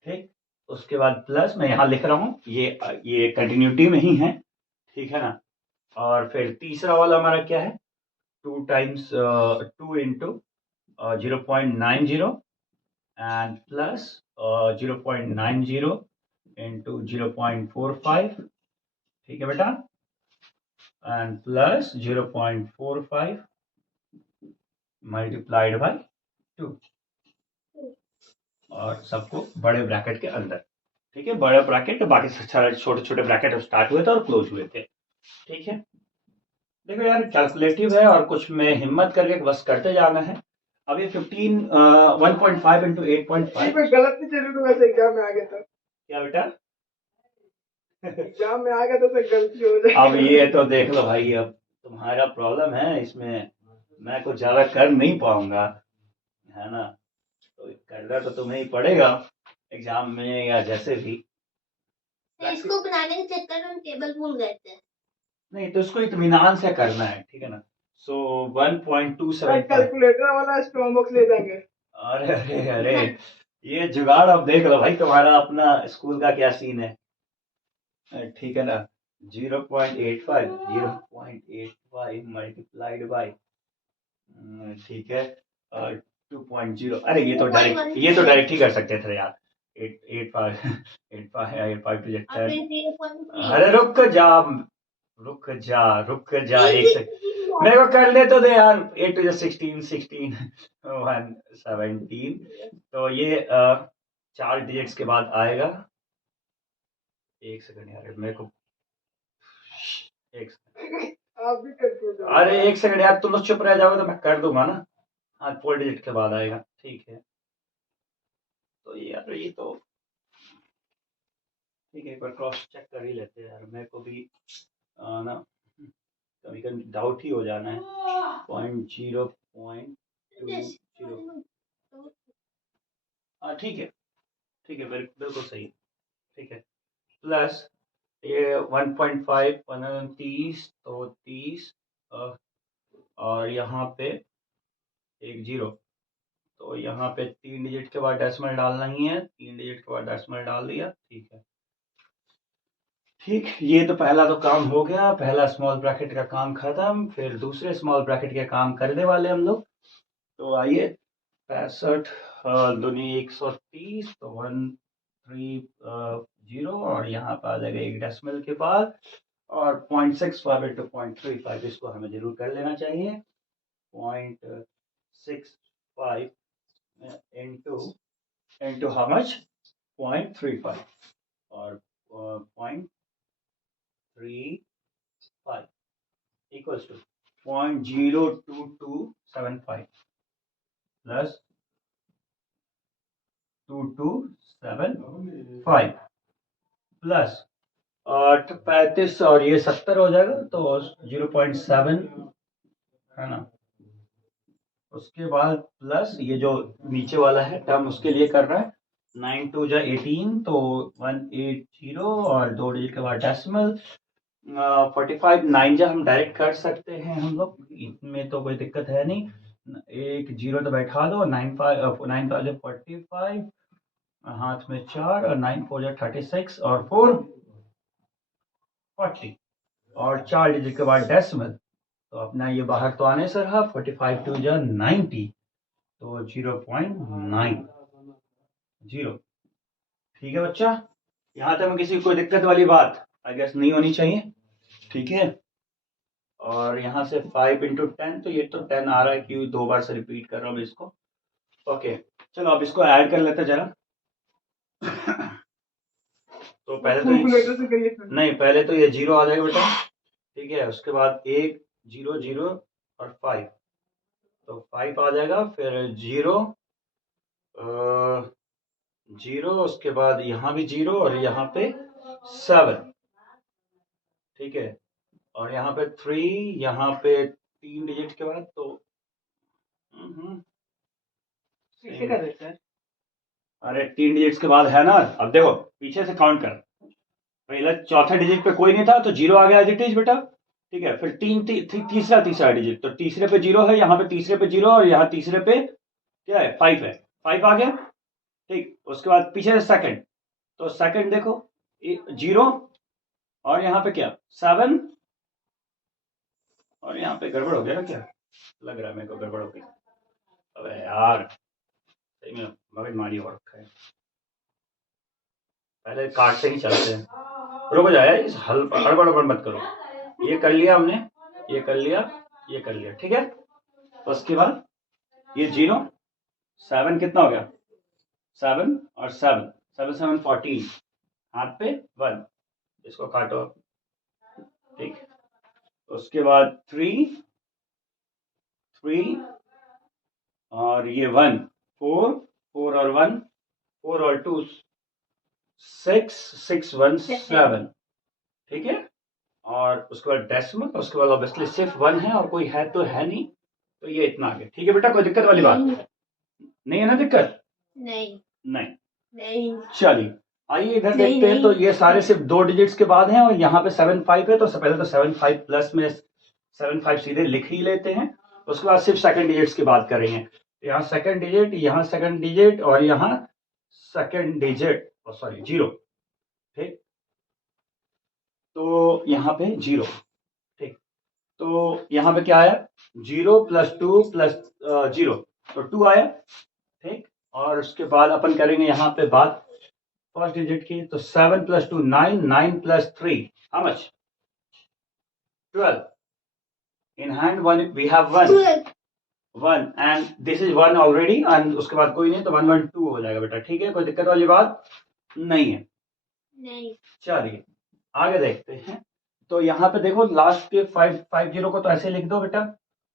ठीक। उसके बाद प्लस मैं यहाँ लिख रहा हूँ, ये कंटिन्यूटी में ही है, ठीक है ना। और फिर तीसरा वाला हमारा क्या है, 2 times 2 into 0.90 and plus 0.90 into 0.45, ठीक है बेटा, and plus 0.45 मल्टीप्लाइड बाय 2, और सबको बड़े ब्रैकेट के अंदर, ठीक है। बड़ा ब्रैकेट, बाकी छोटे छोटे ब्रैकेट स्टार्ट हुए थे और क्लोज हुए थे, ठीक है। देखो यार, कैलकुलेटिव है और कुछ में हिम्मत करके बस करते जाना है। अब ये 1.5 इंटू 8.5 गलत नहीं जरूर हुआ, एग्जाम में आ गया था। क्या बेटा? एग्जाम में आ गया तो गलती हो जाए। अब ये तो देख लो भाई, अब तुम्हारा प्रॉब्लम है इसमें, मैं कुछ ज्यादा कर नहीं पाऊंगा, है ना। तो करना तो तुम्हें ही पड़ेगा एग्जाम में या जैसे भी। तो इसको बनाने के चक्कर में हम टेबल भूल गए थे। नहीं तो इसको इत्मीनान से करना है, ठीक है ना। सो 1.275। कैलकुलेटर वाला स्ट्रॉन्ग बॉक्स ले जाएंगे। अरे अरे अरे, ये जुगाड़ अब देख लो भाई, तुम्हारा अपना स्कूल का क्या सीन है, ठीक है ना। 0.85 मल्टीप्लाइड बाय, ठीक है, 2.0। अरे ये तो डायरेक्ट ही कर सकते थे यार। 8.5 टू 10। अरे रुक जा एक सेकंड, मेरे को कर ले तो दे यार। 8 टू 16 16 1 17, तो ये 4 डिजिट्स के बाद आएगा। एक सेकंड यार, मेरे को एक सेकंड, आप भी कंफ्यूज हो। अरे एक सेकंड यार, तुम लोग चुप रह जाओगे तो मैं कर दूंगा ना। हाँ, 4 डिजिट के बाद आएगा, ठीक है। तो यार ये तो ठीक है, एक बार क्रॉस चेक कर ही लेते हैं यार, मेरे को भी ना कभी कभी डाउट ही हो जाना है। 0.20, हाँ ठीक है, बिल्कुल सही, ठीक है। प्लस ये 1.5 30, तो 30, और यहाँ पे एक 0, तो यहाँ पे 3 डिजिट के बाद डेसिमल डालना ही है, 3 डिजिट के बाद डेसिमल डाल दिया, ठीक है। ठीक, ये तो पहला तो काम हो गया, पहला स्मॉल ब्रैकेट का काम खत्म। फिर दूसरे स्मॉल ब्रैकेट के काम करने वाले हम लोग। तो आइए, 65 दूनी 130, तो 130, और यहाँ पे आ जाएगा एक डेसिमल के बाद, और 0.65 इंटू 0.35 इसको हमें जरूर कर लेना चाहिए। 0.65 इंटू हाउ मच, 0.35, और 0.35 equals to 0.02275 plus 2275 प्लस 35, और ये 70 हो जाएगा, तो 0.7, है ना। उसके बाद प्लस ये जो नीचे वाला है टर्म, उसके लिए कर रहा है 9 2 जा 18, तो 180, और 2 डिजिट के बाद डेसिमल। 45 9 जा हम डायरेक्ट कर सकते हैं हम लोग, इसमें तो कोई दिक्कत है नहीं। एक 0 तो बैठा दो, 9 5 45, हाथ में 4, और 9 4 जा 36, और 4 40, और 4 डिजिट के बाद डेसिमल। तो अपना ये बाहर तो आने से रहा, 45 2 जा 90, तो 0.90। ठीक है बच्चा, यहाँ तक में किसी कोई दिक्कत वाली बात आई गेस नहीं होनी चाहिए, ठीक है। और यहाँ से 5 इंटू 10, तो ये तो 10 आ रहा है, क्यों 2 बार से रिपीट कर रहा हूँ इसको। ओके, चलो अब इसको ऐड कर लेते जरा। तो पहले तो कैलकुलेटर से करिए फिर। नहीं, पहले तो ये 0 आ जाएगा बेटा, ठीक है। उसके बाद 1 0 0 और 5, तो 5 आ जाएगा, फिर 0 0, उसके बाद यहाँ भी 0 और यहाँ पे 7, ठीक है। और यहाँ पे 3, यहाँ पे 3 डिजिट के बाद, तो कैसे कर रहे हैं सर? अरे 3 डिजिट्स के बाद है ना। अब देखो पीछे से काउंट कर, पहले चौथे डिजिट पे कोई नहीं था तो 0 आ गया एज इट इज बेटा, ठीक है। फिर तीसरा डिजिट, तो तीसरे पे 0 है, यहाँ पे तीसरे पे 0 और यहाँ तीसरे पे क्या है 5 है, 5 आ गया, ठीक। उसके बाद पीछे से सेकंड, तो सेकंड देखो 0 और यहाँ पे क्या 7, और यहाँ पे गड़बड़ हो गया ना, क्या लग रहा है मेरे को गड़बड़ हो गई। अबे यार सही में मगज मारी हो रखा है, पहले कार्ड से ही चलते हैं। रुको जाए इस हड़बड़ मत करो। ये कर लिया हमने, ये कर लिया, ये कर लिया, ठीक है। उसके बाद ये 0 7 कितना हो गया 7 और 7 7 7 14, हाथ पे 1, इसको काटो, ठीक। उसके बाद 3 3 और ये 1 4 4 और 1 4 और 2 6 6 1 7, ठीक है। और उसके बाद डेसिमल, उसके बाद ऑब्वियसली सिर्फ 1 है और कोई है तो है नहीं, तो ये इतना आ गया, ठीक है बेटा। कोई दिक्कत वाली बात नहीं है ना, दिक्कत नहीं नहीं। नहीं चलिए आइए इधर नहीं, देखते हैं। तो नहीं। ये सारे सिर्फ 2 डिजिट्स के बाद हैं और यहाँ पे 7 5 है, तो पहले तो 7 5 प्लस में 7 5 सीधे लिख ही लेते हैं। उसके बाद सिर्फ सेकंड डिजिट्स की बात करेंगे। यहाँ सेकंड डिजिट, यहाँ सेकंड डिजिट और यहाँ सेकंड डिजिट, सॉरी 0, ठीक। तो यहाँ पे 0, ठीक। तो यहाँ पे क्या आया 0 प्लस 2 प्लस 0, तो 2 आया, ठीक। और उसके बाद अपन करेंगे यहाँ पे बात फर्स्ट डिजिट की, तो 7 plus 2 9, 9 plus 3 how much 12, in hand 1 we have 1 and this is 1 already, and उसके बाद कोई नहीं, तो 1 1 2 हो जाएगा बेटा, ठीक है। कोई दिक्कत वाली बात नहीं है। नहीं चलिए आगे देखते हैं। तो यहाँ पे देखो लास्ट के 5 को तो ऐसे लिख दो बेटा,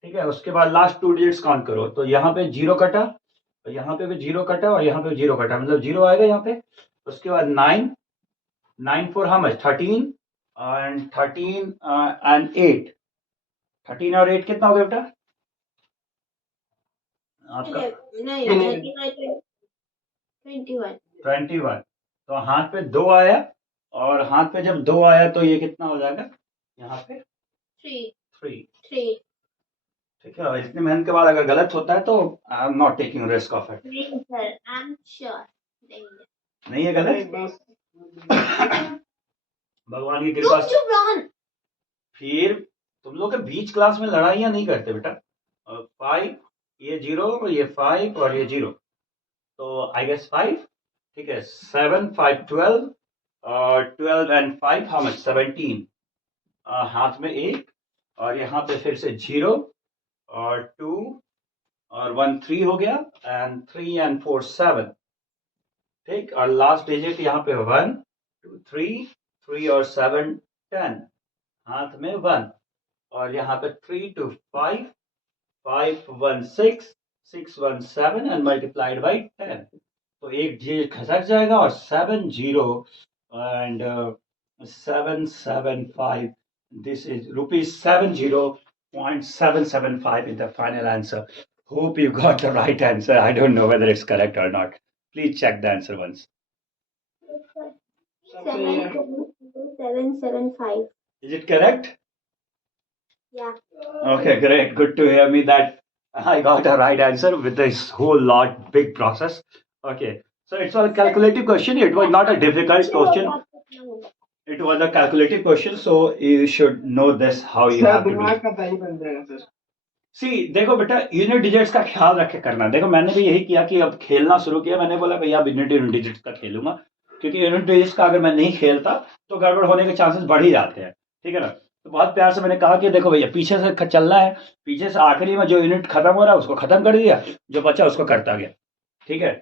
ठीक है। उसके बाद लास्ट 2 डिजिट्स काउंट करो, तो यहाँ पे 0 कटा, तो यहाँ पे भी 0 कटा और यहाँ पे 0 कटा, मतलब 0 आएगा यहाँ पे। उसके बाद 9 9 4 हाउ मच 13 एंड 13 एंड 8, 13 और 8 कितना हो गया बेटा आपका नहीं 21 21। तो हाथ पे 2 आया, और हाथ पे जब 2 आया तो ये कितना हो जाएगा यहाँ पे 3, ठीक है। और इतनी मेहनत के बाद अगर गलत होता है तो I am not taking risk of it. नहीं सर आई एम श्योर नहीं है नहीं, गलत, बस भगवान की कृपा से। चुप रहो फिर तुम लोग के बीच क्लास में लड़ाइयाँ नहीं करते बेटा। 5 ये 0, ये 5 और ये 0, तो आई गेस 5, ठीक है। 7 5 12 और 12 एंड 5 हाउ मच 17, हाथ में 1 और यहाँ पे फिर से 0 और 2 और 1 3 हो गया, एंड 3 एंड 4 7, ठीक। और लास्ट डिजिट यहाँ पे 1 2 3 3 और 7 10, हाथ में 1, और यहाँ पे 3 2 5 5 1 6 6 1 7 एंड मल्टीप्लाइड बाई 10, तो एक डिजिट खसक जाएगा और 7 0 and 775, this is rupees 70.775 in the final answer. Hope you got the right answer. I don't know whether it's correct or not. Please check the answer once. 775 Is it correct? yeah Okay, great. Good to hear me that I got a right answer with this whole lot big process. Okay, so it's a calculative question. It was not a difficult question. It was a calculative question, so you should know this how you sir have to do. दिमाग का दही बन जाएगा sir. सी देखो बेटा, unit digits का ख्याल रख के करना। देखो मैंने भी यही किया कि अब खेलना शुरू किया, मैंने बोला भैया अब यूनिट डिजिट्स का खेलूंगा, क्योंकि यूनिट डिजिट्स का अगर मैं नहीं खेलता तो गड़बड़ होने के चांसेस बढ़ ही जाते हैं, ठीक है ना। तो बहुत प्यार से मैंने कहा कि देखो भैया पीछे से चलना है, पीछे से आखिरी में जो यूनिट खत्म हो रहा है उसको खत्म कर दिया, जो बचा उसको करता गया। ठीक है,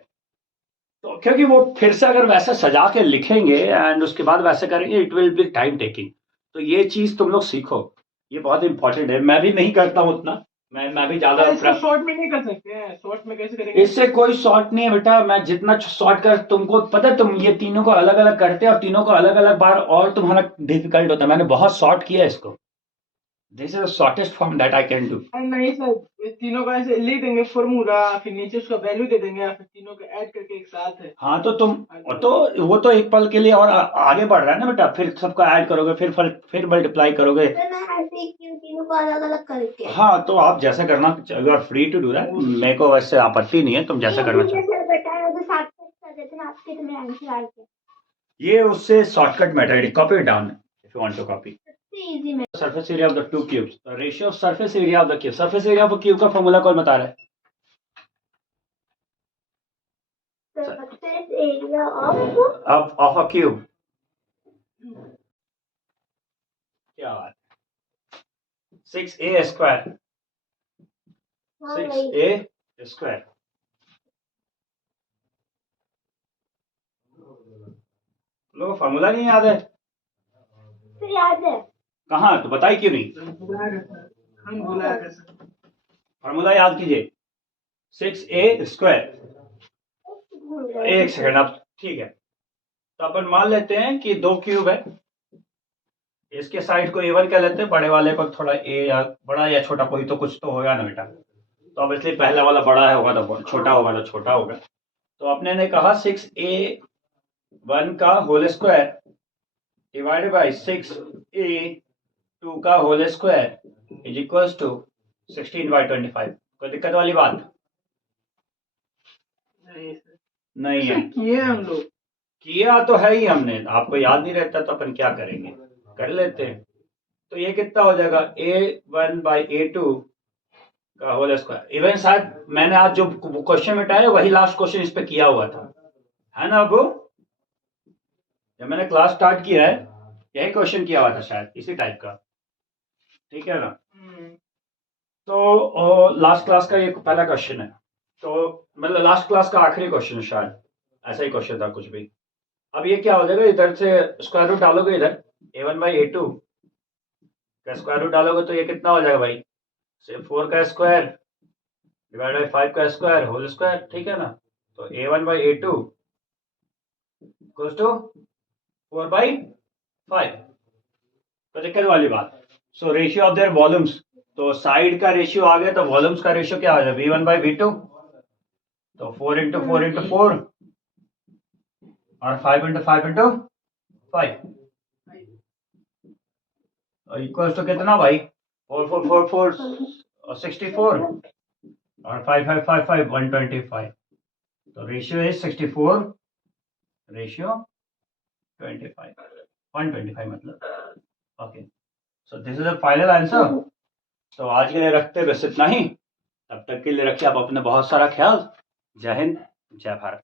तो क्योंकि वो फिर से अगर वैसे सजा के लिखेंगे एंड उसके बाद वैसे करेंगे, it will be time taking. तो ये चीज तुम लोग सीखो, ये बहुत इंपॉर्टेंट है। मैं भी नहीं करता हूँ उतना, मैं भी ज्यादा इसको शॉर्ट में नहीं कर सकते हैं, शॉर्ट में कैसे करेंगे? इससे कोई शॉर्ट नहीं है बेटा। मैं जितना शॉर्ट कर, तुमको पता है, तुम ये तीनों को अलग अलग करते हो और तीनों को अलग अलग बार और तुम्हारा डिफिकल्ट होता है। मैंने बहुत शॉर्ट किया इसको। This is the shortest form that I can do. अरे नहीं सर, इस तीनों का ऐसे लिख देंगे फॉर्मूला, फिर नीचे उसका वैल्यू दे देंगे, या फिर तीनों को ऐड करके एक साथ है। हाँ तो तुम तो वो तो एक पल के लिए और आगे बढ़ रहा है ना बेटा, फिर सबका ऐड करोगे, फिर मल्टीप्लाई करोगे। तो मैं ऐसे ही क्यों तीनों को अलग अलग करके? हाँ तो आप जैसा करना, you are free to do that. मेरे को वैसे आपत्ति नहीं है, तुम जैसा करना चाहो। सर बेटा अगर साथ कर देते ना आपके, तुम्हें आंसर आ गया। ये उससे shortcut method, copy it down if you want to copy. सबसे इजी में surface area of the two cubes, ratio of surface area of the cube. Surface area of cube का फॉर्मूला कौन बता रहा है? Surface area of of a cube. क्या बात, 6a square, 6a square. लोगों को फॉर्मूला नहीं याद है? फिर याद है कहाँ, तो बताई क्यों नहीं? हम भुला गए सर। फॉर्मूला याद कीजिए, 6a स्क्वायर। भूल गए। एक सेकंड, अब ठीक है। तो अपन मान लेते हैं कि दो क्यूब है, इसके साइड को a1 कह लेते हैं, बड़े वाले को थोड़ा a या बड़ा या छोटा कोई तो कुछ तो होगा ना बेटा। तो अब इसलिए पहले वाला बड़ा होगा तो छोटा होगा तो छोटा होगा। तो अपने ने कहा 6a1 का whole square divided by 6a2 का whole square is equals to 16/25। कोई दिक्कत वाली बात नहीं सर, नहीं है? किए हम लोग। किया तो है ही हमने, आपको याद नहीं रहता तो अपन क्या करेंगे, कर लेते हैं। तो ये कितना हो जाएगा, a1/a2 का होल स्क्वायर। इवन शायद मैंने आज जो क्वेश्चन मिटाया वही लास्ट क्वेश्चन इस पे किया हुआ था, है ना? अब जब मैंने क्लास स्टार्ट किया है यही क्वेश्चन किया हुआ था शायद, इसी टाइप का। ठीक है ना? तो लास्ट क्लास का ये पहला क्वेश्चन है, तो मतलब लास्ट क्लास का आखिरी क्वेश्चन शायद, ऐसा ही क्वेश्चन था कुछ भी। अब ये क्या हो जाएगा, इधर से स्क्वायर रूट डालोगे, इधर a1/a2 का स्क्वायर रूट डालोगे तो ये कितना हो जाएगा भाई, 4 का स्क्वायर डिवाइड बाई 5 का स्क्वायर होल स्क्वायर। ठीक है ना? तो a1/a2 इक्वल्स टू 4/5। तो दिक्कत वाली बात। So ratio of their volumes, तो साइड का रेशियो आ गया तो वॉल्यूम्स का रेशियो क्या आ जाएगा, v1/v2। तो 4 × 4 × 4 और 5 × 5 × 5 इक्वल्स टू कितना भाई, 4 4 4 4 64 और 5 5 5 5 125। तो रेशियो इज 64 रेशियो 25 125 मतलब। Okay, so this is the final answer. तो आज के लिए रखते बस इतना ही, तब तक के लिए रखिए आप अपने बहुत सारा ख्याल। जय हिंद, जय भारत।